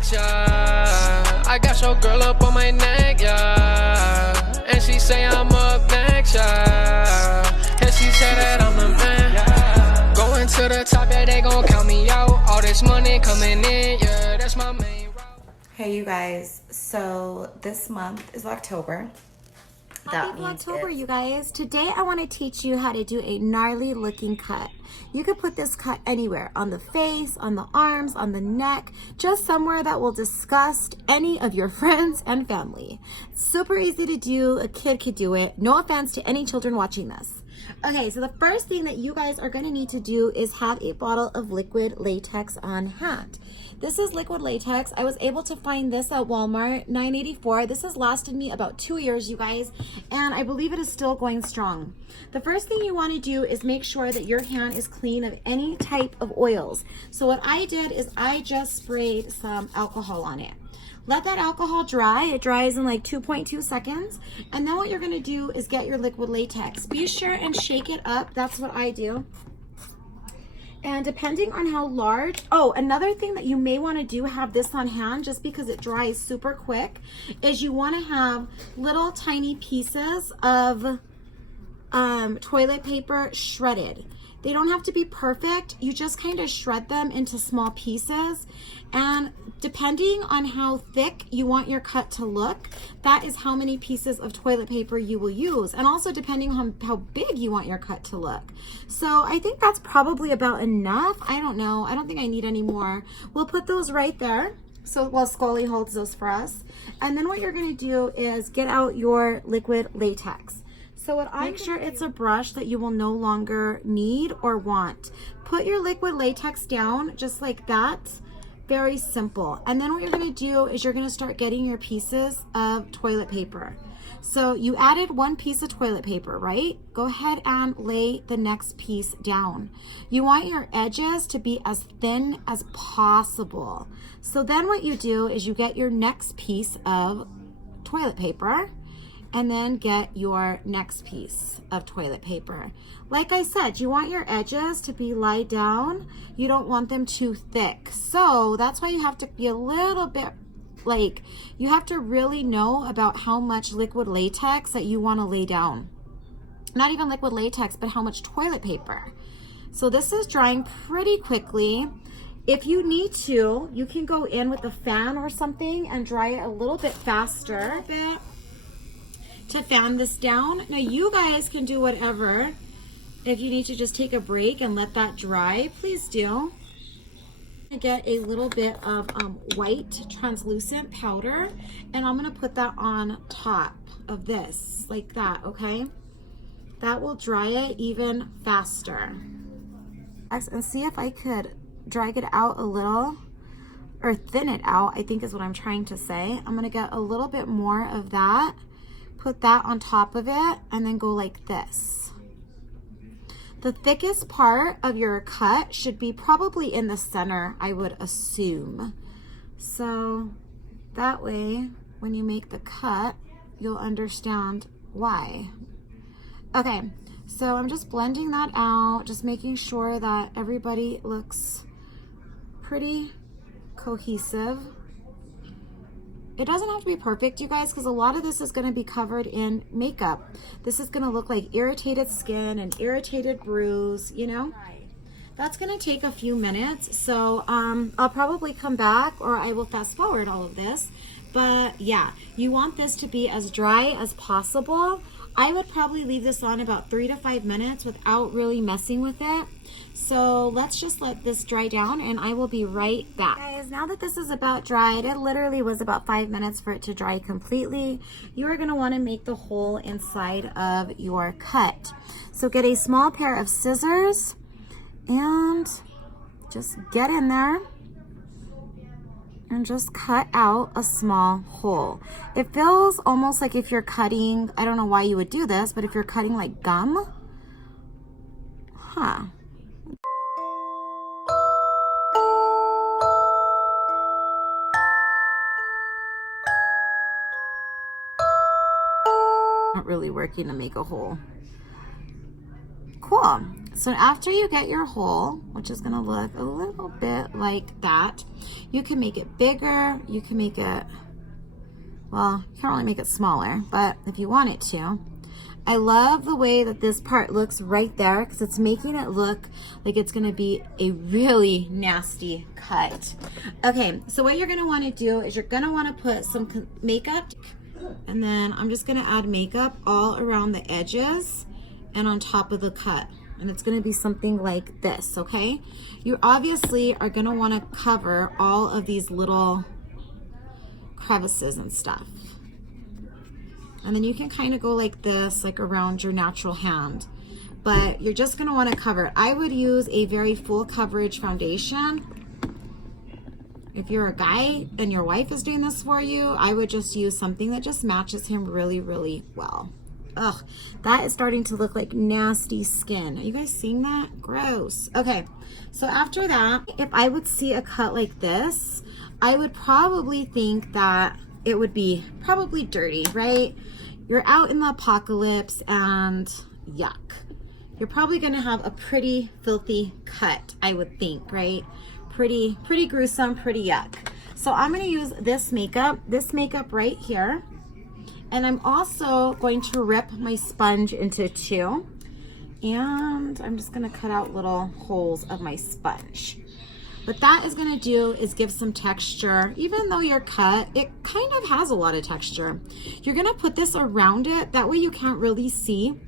next, yeah. I got your girl up on my neck, yeah. And she say I'm up next, yeah. And she say that I'm the man, yeah. Going to the top, yeah, they gon' count me out. All this money coming in, yeah, that's my main route. Hey you guys, so this month is October. Happy Vlogtober, you guys. Today I want to teach you how to do a gnarly looking cut. You could put this cut anywhere, on the face, on the arms, on the neck, just somewhere that will disgust any of your friends and family. It's super easy to do, a kid could do it. No offense to any children watching this. Okay, so the first thing that you guys are going to need to do is have a bottle of liquid latex on hand. This is liquid latex. I was able to find this at Walmart, $9.84. This has lasted me about 2 years, you guys, and I believe it is still going strong. The first thing you want to do is make sure that your hand is clean of any type of oils. So what I did is I just sprayed some alcohol on it. Let that alcohol dry. It dries in like 2.2 seconds. And then what you're going to do is get your liquid latex. Be sure and shake it up. That's what I do. And depending on how large, oh, another thing that you may want to do, have this on hand just because it dries super quick, is you want to have little tiny pieces of toilet paper shredded. They don't have to be perfect. You just kind of shred them into small pieces. And depending on how thick you want your cut to look, that is how many pieces of toilet paper you will use. And also depending on how big you want your cut to look. So I think that's probably about enough. I don't know. I don't think I need any more. We'll put those right there. So while Scully holds those for us. And then what you're going to do is get out your liquid latex. So what I make sure it's a brush that you will no longer need or want. Put your liquid latex down just like that. Very simple. And then what you're going to do is you're going to start getting your pieces of toilet paper. So you added one piece of toilet paper, right? Go ahead and lay the next piece down. You want your edges to be as thin as possible. So then what you do is you get your next piece of toilet paper and then get your next piece of toilet paper. Like I said, you want your edges to be lie down. You don't want them too thick. So that's why you have to be a little bit, like, you have to really know about how much liquid latex that you want to lay down. Not even liquid latex, but how much toilet paper. So this is drying pretty quickly. If you need to, you can go in with a fan or something and dry it a little bit faster. To fan this down. Now you guys can do whatever. If you need to just take a break and let that dry, please do. Get a little bit of white translucent powder, and I'm gonna put that on top of this like that. Okay, that will dry it even faster. And see if I could drag it out a little, or thin it out, I think is what I'm trying to say. I'm gonna get a little bit more of that, put that on top of it, and then go like this. The thickest part of your cut should be probably in the center, I would assume. So that way, when you make the cut, you'll understand why. Okay, so I'm just blending that out, just making sure that everybody looks pretty cohesive. It doesn't have to be perfect, you guys, because a lot of this is going to be covered in makeup. This is going to look like irritated skin and irritated bruise, you know. That's going to take a few minutes, so I'll probably come back, or I will fast forward all of this. But yeah, you want this to be as dry as possible. I would probably leave this on about 3 to 5 minutes without really messing with it. So let's just let this dry down and I will be right back. Guys, now that this is about dried, it literally was about 5 minutes for it to dry completely. You are going to want to make the hole inside of your cut. So get a small pair of scissors and just get in there and just cut out a small hole. It feels almost like if you're cutting, I don't know why you would do this, but if you're cutting like gum, huh. Not really working to make a hole. Cool. So after you get your hole, which is gonna look a little bit like that, you can make it bigger, you can make it, well, you can't really make it smaller, but if you want it to. I love the way that this part looks right there because it's making it look like it's gonna be a really nasty cut. Okay, so what you're gonna wanna do is you're gonna wanna put some makeup, and then I'm just gonna add makeup all around the edges and on top of the cut. And it's gonna be something like this, okay? You obviously are gonna wanna cover all of these little crevices and stuff. And then you can kind of go like this, like around your natural hand. But you're just gonna wanna cover it. I would use a very full coverage foundation. If you're a guy and your wife is doing this for you, I would just use something that just matches him really, really well. Ugh, that is starting to look like nasty skin. Are you guys seeing that? Gross. Okay, so after that, if I would see a cut like this, I would probably think that it would be probably dirty, right? You're out in the apocalypse and yuck. You're probably gonna have a pretty filthy cut, I would think, right? Pretty gruesome, pretty yuck. So I'm gonna use this makeup right here. And I'm also going to rip my sponge into two. And I'm just gonna cut out little holes of my sponge. What that is gonna do is give some texture. Even though you're cut, it kind of has a lot of texture. You're gonna put this around it, that way you can't really see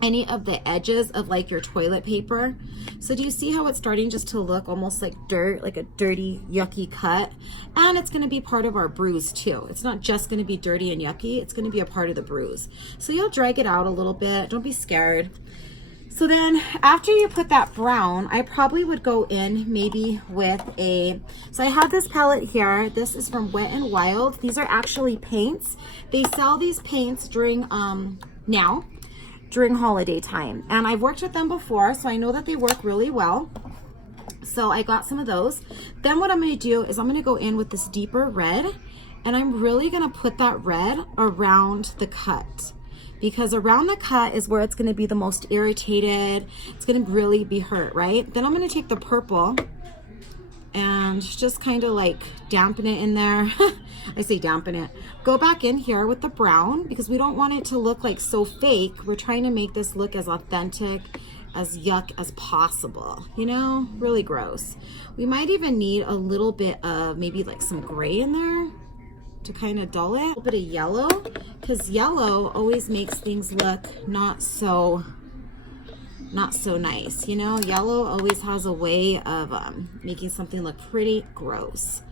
any of the edges of like your toilet paper. So do you see how it's starting just to look almost like dirt, like a dirty, yucky cut? And it's gonna be part of our bruise too. It's not just gonna be dirty and yucky, it's gonna be a part of the bruise. So you'll drag it out a little bit, don't be scared. So then after you put that brown, I probably would go in maybe with so I have this palette here. This is from Wet n Wild. These are actually paints. They sell these paints during during holiday time. And I've worked with them before, so I know that they work really well. So I got some of those. Then what I'm gonna do is I'm gonna go in with this deeper red, and I'm really gonna put that red around the cut. Because around the cut is where it's gonna be the most irritated. It's gonna really be hurt, right? Then I'm gonna take the purple and just kind of like dampen it in there. I say dampen it. Go back in here with the brown because we don't want it to look like so fake. We're trying to make this look as authentic, as yuck as possible, you know? Really gross. We might even need a little bit of maybe like some gray in there to kind of dull it. A little bit of yellow, because yellow always makes things look not so nice, you know? Yellow always has a way of making something look pretty gross.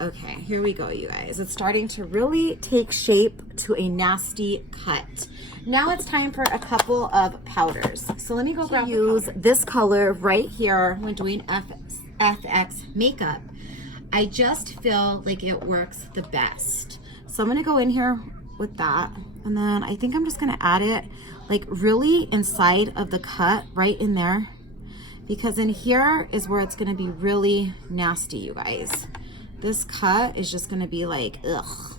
Okay, here we go, you guys. It's starting to really take shape to a nasty cut. Now it's time for a couple of powders. So let me go grab use this color right here when doing FX makeup. I just feel like it works the best. So I'm gonna go in here with that, and then I think I'm just gonna add it like really inside of the cut, right in there, because in here is where it's gonna be really nasty, you guys. This cut is just gonna be like, ugh.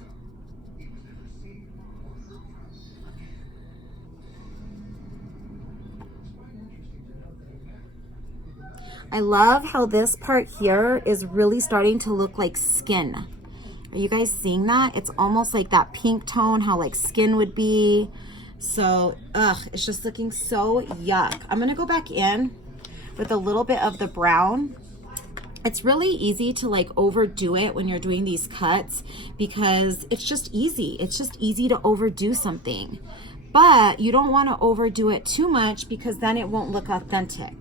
I love how this part here is really starting to look like skin. Are you guys seeing that? It's almost like that pink tone, how like skin would be. So, it's just looking so yuck. I'm gonna go back in with a little bit of the brown. It's really easy to like overdo it when you're doing these cuts because it's just easy. It's just easy to overdo something. But you don't want to overdo it too much because then it won't look authentic.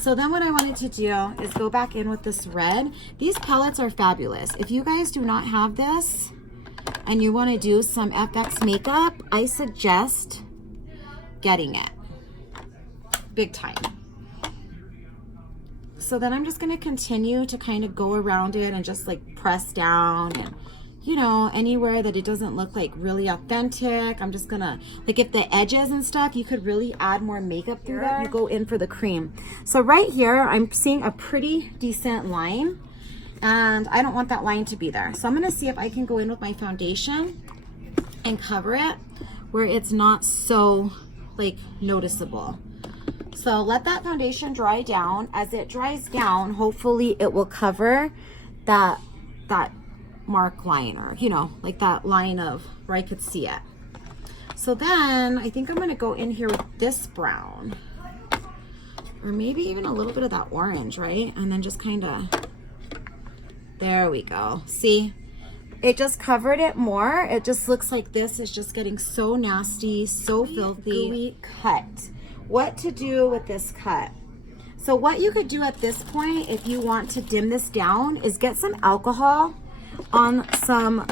So then what I wanted to do is go back in with this red. These palettes are fabulous. If you guys do not have this and you want to do some FX makeup, I suggest getting it. Big time. So then I'm just going to continue to kind of go around it and just like press down and, you know, anywhere that it doesn't look like really authentic. I'm just gonna, like if the edges and stuff, you could really add more makeup through there. You go in for the cream. So right here, I'm seeing a pretty decent line and I don't want that line to be there. So I'm gonna see if I can go in with my foundation and cover it where it's not so like noticeable. So let that foundation dry down. As it dries down, hopefully it will cover that mark line, or you know, like that line of where I could see it. So then I think I'm gonna go in here with this brown, or maybe even a little bit of that orange, right? And then just kind of, there we go. See, it just covered it more. It just looks like this is just getting so nasty, so filthy. Gooey cut. What to do with this cut? So what you could do at this point, if you want to dim this down, is get some alcohol on some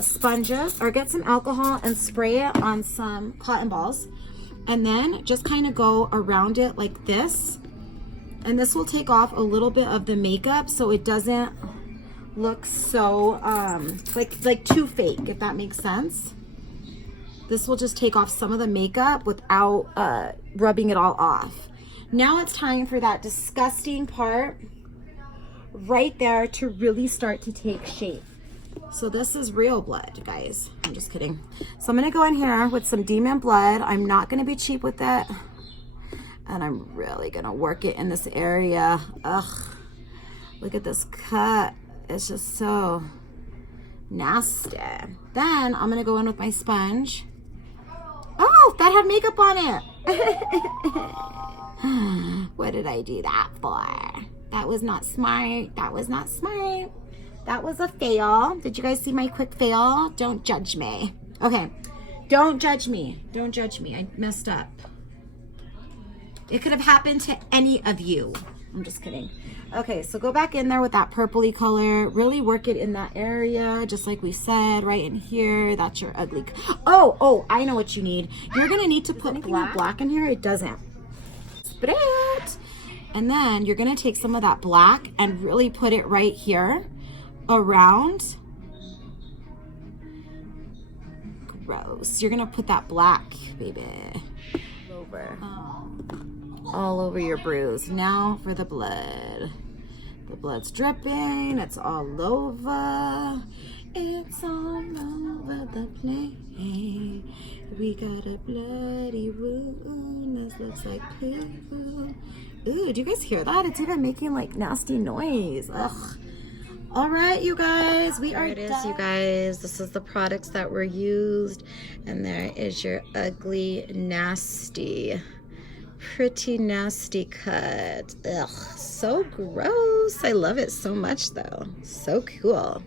sponges, or get some alcohol and spray it on some cotton balls, and then just kind of go around it like this, and this will take off a little bit of the makeup so it doesn't look so like too fake, if that makes sense. This will just take off some of the makeup without rubbing it all off. Now it's time for that disgusting part right there to really start to take shape. So this is real blood, guys. I'm just kidding. So I'm gonna go in here with some demon blood. I'm not gonna be cheap with it, and I'm really gonna work it in this area. Ugh, look at this cut. It's just so nasty. Then I'm gonna go in with my sponge. Oh, that had makeup on it. What did I do that for? That was not smart. That was not smart. That was a fail. Did you guys see my quick fail? Don't judge me. Okay, don't judge me. Don't judge me. I messed up. It could have happened to any of you. I'm just kidding. Okay, so go back in there with that purpley color. Really work it in that area, just like we said, right in here. That's your ugly. Oh, I know what you need. You're gonna need to put black in here. It doesn't. Spray it. And then you're gonna take some of that black and really put it right here around. Gross. You're gonna put that black, baby, over. All over your bruise. Now for the blood. The blood's dripping. It's all over. It's all over the place. We got a bloody wound. This looks like poo. Ooh, do you guys hear that? It's even making like nasty noise. Ugh. All right, you guys, we are done. There it is, you guys. This is the products that were used, and there is your ugly, nasty, pretty nasty cut. Ugh, so gross. I love it so much, though. So cool.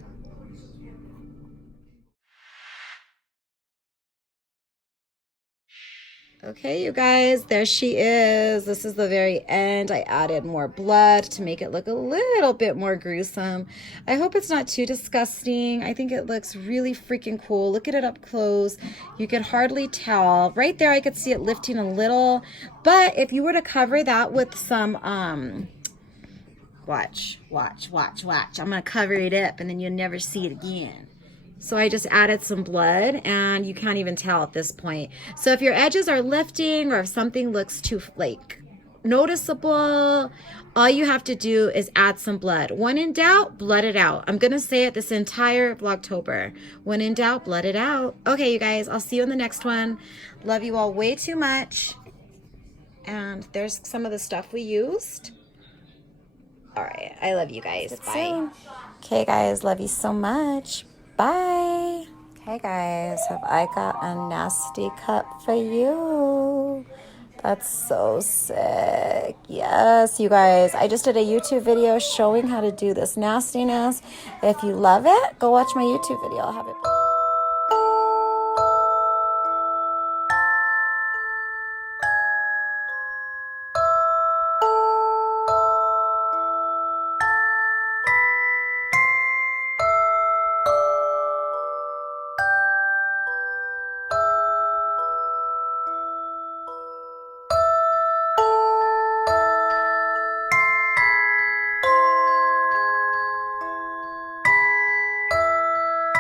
Okay, you guys, there she is. This is the very end. I added more blood to make it look a little bit more gruesome. I hope it's not too disgusting. I think it looks really freaking cool. Look at it up close. You can hardly tell. Right there, I could see it lifting a little. But if you were to cover that with some, watch. I'm going to cover it up and then you'll never see it again. So I just added some blood, and you can't even tell at this point. So if your edges are lifting, or if something looks too like noticeable, all you have to do is add some blood. When in doubt, blood it out. I'm gonna say it this entire Vlogtober. When in doubt, blood it out. Okay, you guys, I'll see you in the next one. Love you all way too much. And there's some of the stuff we used. All right, I love you guys. Bye. Okay, guys, love you so much. Bye. Hey guys, have I got a nasty cut for you? That's so sick. Yes, you guys, I just did a YouTube video showing how to do this nastiness. If you love it, go watch my YouTube video. I'll have it.